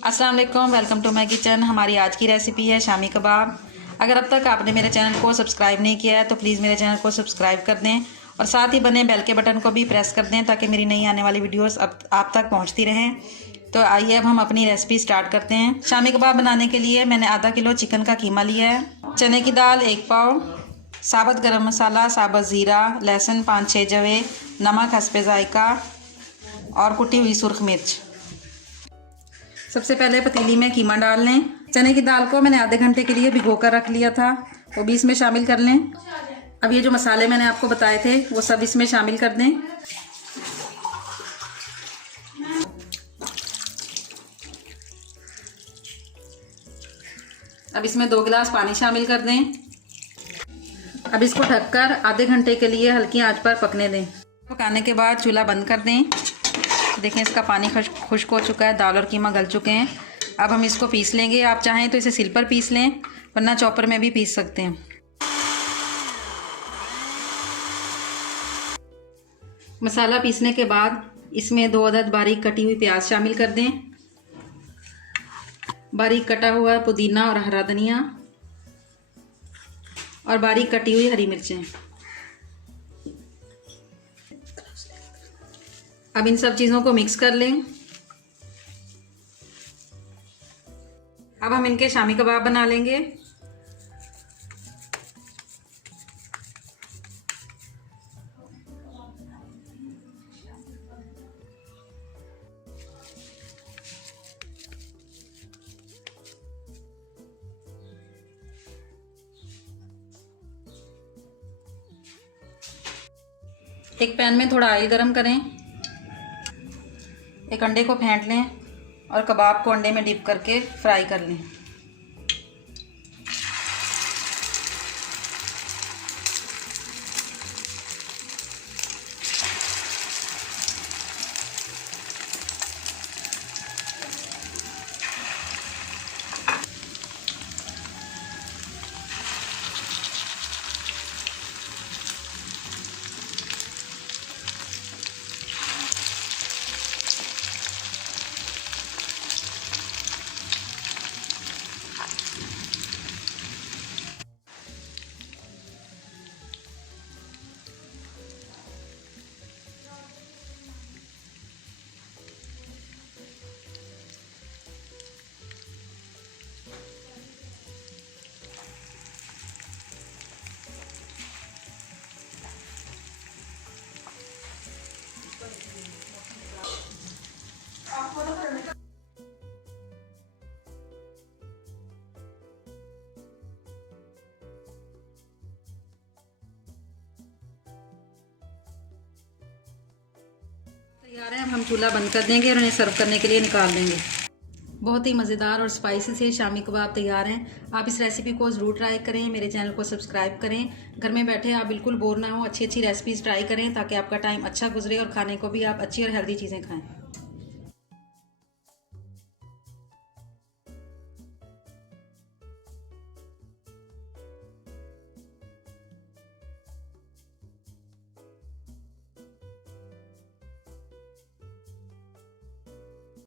अस्सलाम वालेकुम, welcome to my kitchen. हमारी आज की रेसिपी है शामी कबाब। अगर अब तक आपने मेरे चैनल को सब्सक्राइब नहीं किया है तो प्लीज़ मेरे चैनल को सब्सक्राइब कर दें और साथ ही बने बेल के बटन को भी प्रेस कर दें ताकि मेरी नई आने वाली वीडियोस अब आप तक पहुंचती रहें। तो आइए अब हम अपनी रेसिपी स्टार्ट करते हैं। शामी कबाब बनाने के लिए मैंने आधा किलो चिकन का कीमा लिया है, चने की दाल 1 पाव, साबुत गरम मसाला, साबुत ज़ीरा, लहसुन 5-6 जवे, नमक हस्बे जायका और कुटी हुई सुर्ख मिर्च। सबसे पहले पतीली में कीमा डाल लें। चने की दाल को मैंने आधे घंटे के लिए भिगो कर रख लिया था, वो भी इसमें शामिल कर लें। अब ये जो मसाले मैंने आपको बताए थे वो सब इसमें शामिल कर दें। अब इसमें 2 गिलास पानी शामिल कर दें। अब इसको ढककर आधे घंटे के लिए हल्की आंच पर पकने दें। पकाने के बाद चूल्हा बंद कर दें। देखें इसका पानी खुश्क हो चुका है, दाल और कीमा गल चुके हैं। अब हम इसको पीस लेंगे। आप चाहें तो इसे सिल पर पीस लें वरना चॉपर में भी पीस सकते हैं। मसाला पीसने के बाद इसमें 2 अदद बारीक कटी हुई प्याज शामिल कर दें, बारीक कटा हुआ पुदीना और हरा धनिया और बारीक कटी हुई हरी मिर्चें। अब इन सब चीज़ों को मिक्स कर लें। अब हम इनके शामी कबाब बना लेंगे। एक पैन में थोड़ा ऑयल गरम करें, एक अंडे को फेंट लें और कबाब को अंडे में डिप करके फ्राई कर लें। तैयार है। अब हम चूल्हा बंद कर देंगे और इन्हें सर्व करने के लिए निकाल देंगे। बहुत ही मज़ेदार और स्पाइसी से शामी कबाब तैयार हैं। आप इस रेसिपी को ज़रूर ट्राई करें। मेरे चैनल को सब्सक्राइब करें। घर में बैठे आप बिल्कुल बोर ना हो, अच्छी अच्छी रेसिपीज़ ट्राई करें ताकि आपका टाइम अच्छा गुजरे और खाने को भी आप अच्छी और हेल्दी चीज़ें खाएं।